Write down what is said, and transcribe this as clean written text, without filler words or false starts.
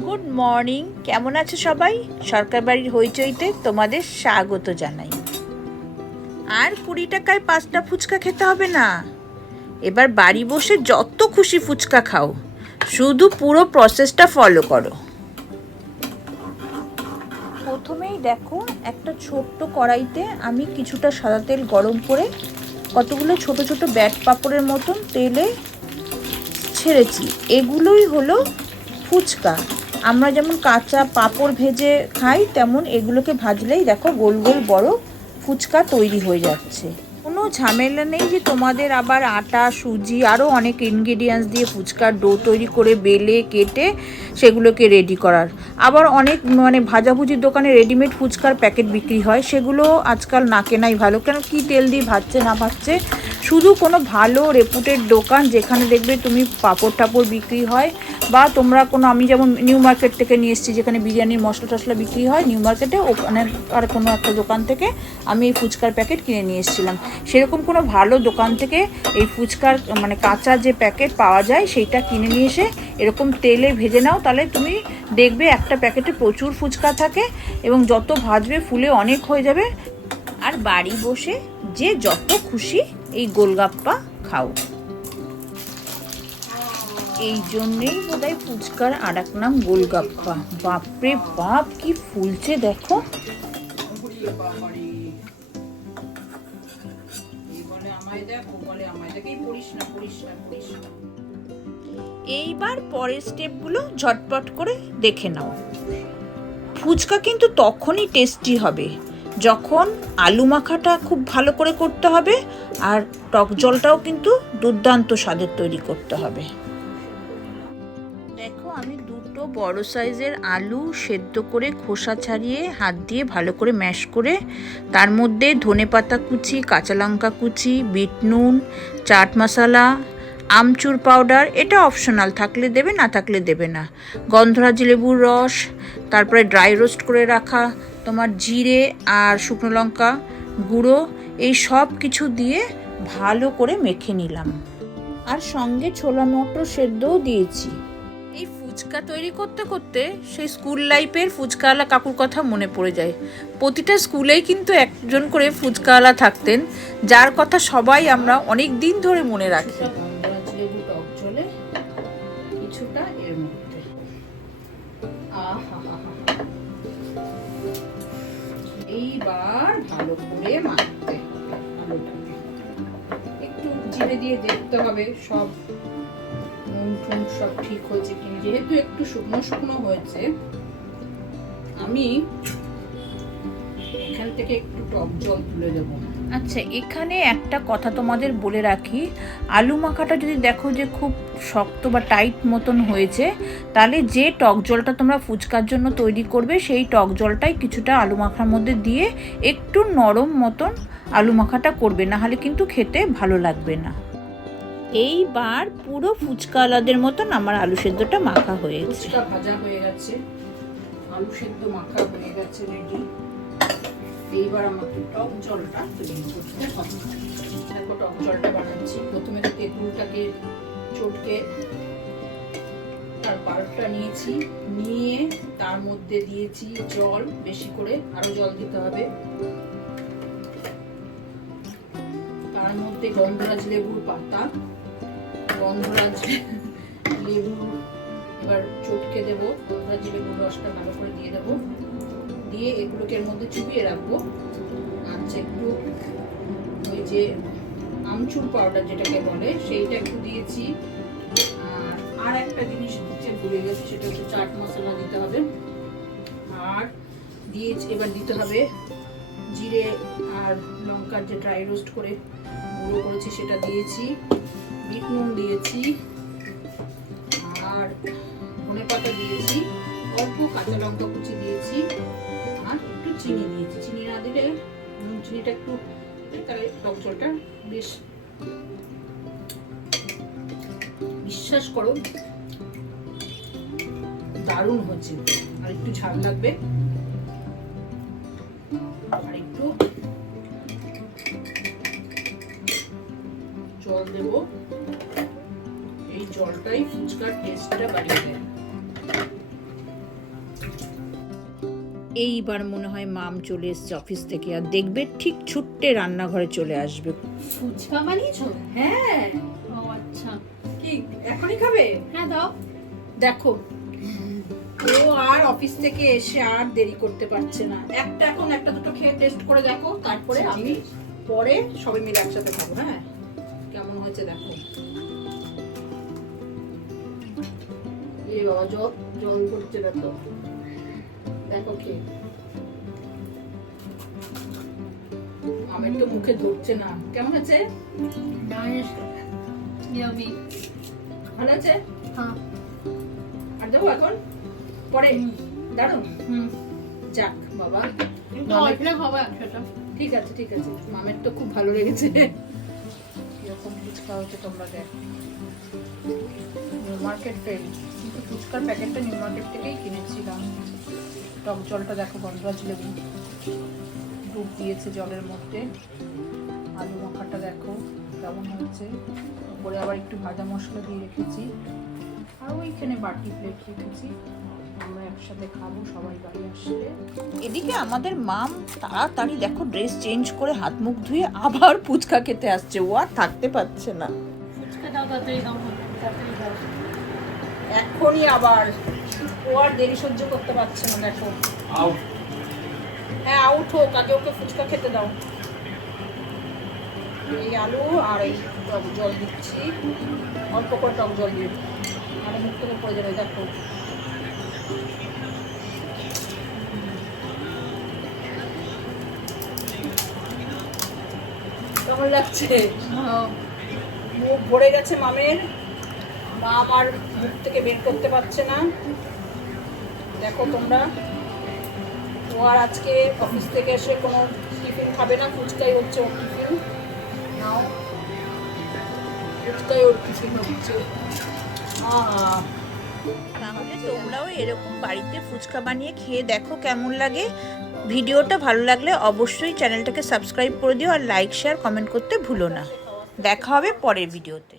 Good morning, কেমন আছো সবাই? সরকার বাড়ির হইচইতে তোমাদের স্বাগত জানাই। আর 20 টাকায় 5টা ফুচকা খেতে হবে না, এবার বাড়ি বসে যত খুশি ফুচকা খাও, শুধু পুরো প্রসেসটা ফলো করো। প্রথমেই দেখো, একটা ছোট্ট কড়াইতে আমি কিছুটা সাদা তেল গরম করে কতগুলো ছোট ছোট ব্যাট পাঁপড়ের মতন তেলে ছেড়েছি। এগুলোই হলো ফুচকা। আমরা যেমন কাঁচা পাঁপড় ভেজে খাই, তেমন এগুলোকে ভাজলেই দেখো গোল গোল বড় ফুচকা তৈরি হয়ে যাচ্ছে। কোনো ঝামেলা নেই যে তোমাদের আবার আটা, সুজি, আরও অনেক ইনগ্রেডিয়েন্টস দিয়ে ফুচকার ডো তৈরি করে বেলে কেটে সেগুলোকে রেডি করার। আবার অনেক ভাজাভুজির দোকানে রেডিমেড ফুচকার প্যাকেট বিক্রি হয়, সেগুলো আজকাল না কেনাই ভালো। কেন, কি তেল দিয়ে ভাজছে না ভাজছে। শুধু কোনো ভালো রেপুটেড দোকান, যেখানে দেখবে তুমি পাঁপড় টাপড় বিক্রি হয়, বা তোমরা কোনো, আমি যেমন নিউ মার্কেট থেকে নিয়ে এসেছি, যেখানে বিরিয়ানির মশলা টশলা বিক্রি হয় নিউ মার্কেটে, ওখানে আর কোনো একটা দোকান থেকে আমি এই ফুচকার প্যাকেট কিনে নিয়ে এসেছিলাম। সেরকম কোনো ভালো দোকান থেকে এই ফুচকার কাঁচা যে প্যাকেট পাওয়া যায় সেইটা কিনে নিয়ে এসে এরকম তেলে ভেজে নাও, তাহলে তুমি দেখবে একটা প্যাকেটে প্রচুর ফুচকা থাকে এবং যত ভাজবে ফুলে অনেক হয়ে যাবে। আর বাড়ি বসে যে যত খুশি এই গোলগাপ্পা খাও। এই জন্যেই বোধহয় ফুচকার আর এক নাম গোলগাপ্পা। বাপরে বাপ, কি ফুলছে দেখো। এইবার পরের স্টেপগুলো ঝটপট করে দেখে নাও। ফুচকা কিন্তু তখনই টেস্টি হবে যখন আলু মাখাটা খুব ভালো করে করতে হবে, আর টক জলটাও কিন্তু দুর্দান্ত স্বাদের তৈরি করতে হবে। দেখো, আমি দুটো বড় সাইজের আলু সেদ্ধ করে খোসা ছাড়িয়ে হাত দিয়ে ভালো করে ম্যাশ করে তার মধ্যে ধনেপাতা কুচি, কাঁচা লঙ্কা কুচি, বিট নুন, চাট মশলা, আমচুর পাউডার, এটা অপশনাল, থাকলে দেবে না থাকলে দেবে না, গন্ধরাজ লেবুর রস, তারপরে ড্রাই রোস্ট করে রাখা তোমার জিরে আর শুকনো লঙ্কা গুঁড়ো, এই সব কিছু দিয়ে ভালো করে মেখে নিলাম। আর সঙ্গে ছোলা মটর সেদ্ধও দিয়েছি। এই ফুচকা তৈরি করতে করতে সেই স্কুল লাইফের ফুচকাওয়ালা কাকুর কথা মনে পড়ে যায়। প্রতিটা স্কুলেই কিন্তু একজন করে ফুচকাওয়ালা থাকতেন, যার কথা সবাই আমরা অনেক দিন ধরে মনে রাখি। টক জলে কিছুটা এর মধ্যে, এইবার ভালো করে মাখতে, একটু জিরে দিয়ে দেখতে হবে সব নুন সব ঠিক হয়েছে কিনা। যেহেতু একটু শুকনো শুকনো হয়েছে, আমি এখান থেকে একটু টক জল তুলে দেবো। আচ্ছা, এখানে একটা কথা তোমাদের বলে রাখি, আলু মাখাটা যদি দেখো যে খুব শক্ত বা টাইট মতন হয়েছে, তাহলে যে টক জলটা তোমরা ফুচকার জন্য তৈরি করবে সেই টক জলটাই কিছুটা আলু মাখার মধ্যে দিয়ে একটু নরম মতন আলু মাখাটা করবে, না হলে কিন্তু খেতে ভালো লাগবে না। এইবার পুরো ফুচকাওয়ালাদের মতন আমার আলু সেদ্ধটা মাখা হয়েছে। ফুচকা ভাজা হয়ে গেছে, আলু সেদ্ধ মাখা হয়ে গেছে, রেডি। এইবার আমাকে টক জলটা তৈরি করতে হবে। দেখো, টক জলটা বানাচ্ছি। প্রথমে তো তেঁতুলটাকে চটকে তার পাল্পটা নিয়েছি, নিয়ে তার মধ্যে দিয়েছি জল, বেশি করে আরো জল দিতে হবে। তার মধ্যে গন্ধরাজ লেবুর পাতা, গন্ধরাজ লেবু এবার চটকে দেবো, গন্ধরাজ লেবুর রসটা ভালো করে দিয়ে দেবো, দিয়ে এগুলোকে এর মধ্যে চুবিয়ে রাখবো। আচ্ছা, একটু ওই যে আমচুর পাউডার যেটাকে বলে সেইটা একটু দিয়েছি। আর একটা জিনিস দিতে ভুলে গেছি, সেটা হচ্ছে চাট মশলা দিতে হবে। আর দিয়েছি, এবার দিতে হবে জিরে আর লঙ্কার যে ড্রাই রোস্ট করে গুঁড়ো করেছি সেটা দিয়েছি, বিট নুন দিয়েছি, আর ধনেপাতা দিয়েছি, অল্প কাঁচা লঙ্কা কুচি দিয়েছি, আর একটু চিনি দিয়েছি। চিনি না দিলে, নুন চিনিটা একটু, তাহলে টক জলটা বেশ, বিশ্বাস করো দারুণ হচ্ছে। আর একটু ঝাল লাগবে, আর একটু জল দেবো। এই জলটাই ফুচকার টেস্টটা বাড়িয়ে দেয়। এইবার মনে হয় মাম চলে এসছে অফিস থেকে, আর দেখবে ঠিক ছুট্টে রান্নাঘরে চলে আসবে। ফুচকা বানিয়েছো? হ্যাঁ। ও আচ্ছা, কি এখনই খাবে? হ্যাঁ দাও। দেখো ও আর অফিস থেকে এসে আর দেরি করতে পারছে না। এখন একটা দুটো খেয়ে টেস্ট করে দেখো, তারপরে আমি পরে সবাই মিলে একসাথে খাবো। হ্যাঁ, কেমন হয়েছে দেখো। বাবা জল পড়ছে না তো, দেখো খেয়ে। আমার তো মুখে ধরছে না। কেমন আছে? ভালো আছে? হ্যাঁ। আর দেবো এখন পরে? দারুন। যাক বাবা, ঠিক আছে ঠিক আছে। মামের তো খুব ভালো লেগেছে। এরকম ফুচকা হচ্ছে, তোমরা দেখো। নিউ মার্কেট ফেল, কিন্তু ফুচকার প্যাকেটটা নিউ মার্কেট থেকেই কিনেছিলাম। টক জলটা দেখো, গন্ধরাজ লেবু ডুব দিয়েছে জলের মধ্যে। আলু মাখাটা দেখো কেমন হয়েছে। উপরে আবার একটু ভাজা মশলা দিয়ে রেখেছি, আর ওইখানে বাটি প্লেট রেখেছি। আমরা একসাথে খাবো সবাই বাড়ি আসলে। এদিকে আমাদের মাম তাড়াতাড়ি দেখো ড্রেস চেঞ্জ করে হাত মুখ ধুয়ে আবার ফুচকা খেতে আসছে। ও আর থাকতে পারছে না। ফুচকা দাও, তাড়াতাড়ি দাও, তাড়াতাড়ি দাও। এখনই আবার ও আর দেরি সহ্য করতে পারছে না। দেখো হ্যাঁ আউট হোক, আগে ওকে ফুচকা খেতে দাও। এই আলু আর এই টক জল দিচ্ছি, অল্প করে টক জল দিয়ে, মানে মুখ থেকে পড়ে যাবে। দেখো কেমন লাগছে? মুখ ভরে গেছে মামের। মাম আর মুখ থেকে বের করতে পারছে না। দেখো তোমরা, ও আর আজকে অফিস থেকে এসে কোনো টিফিন খাবে না, ফুচকাই হচ্ছে ওর টিফিন। নাও, ফুচকাই ওর টিফিন হচ্ছে। তাহলে তোমরাও এরকম বাড়িতে ফুচকা বানিয়ে খেয়ে দেখো কেমন লাগে। ভিডিওটা ভালো লাগলে অবশ্যই চ্যানেলটাকে সাবস্ক্রাইব করে দিও, আর লাইক শেয়ার কমেন্ট করতে ভুলো না। দেখা হবে পরের ভিডিওতে।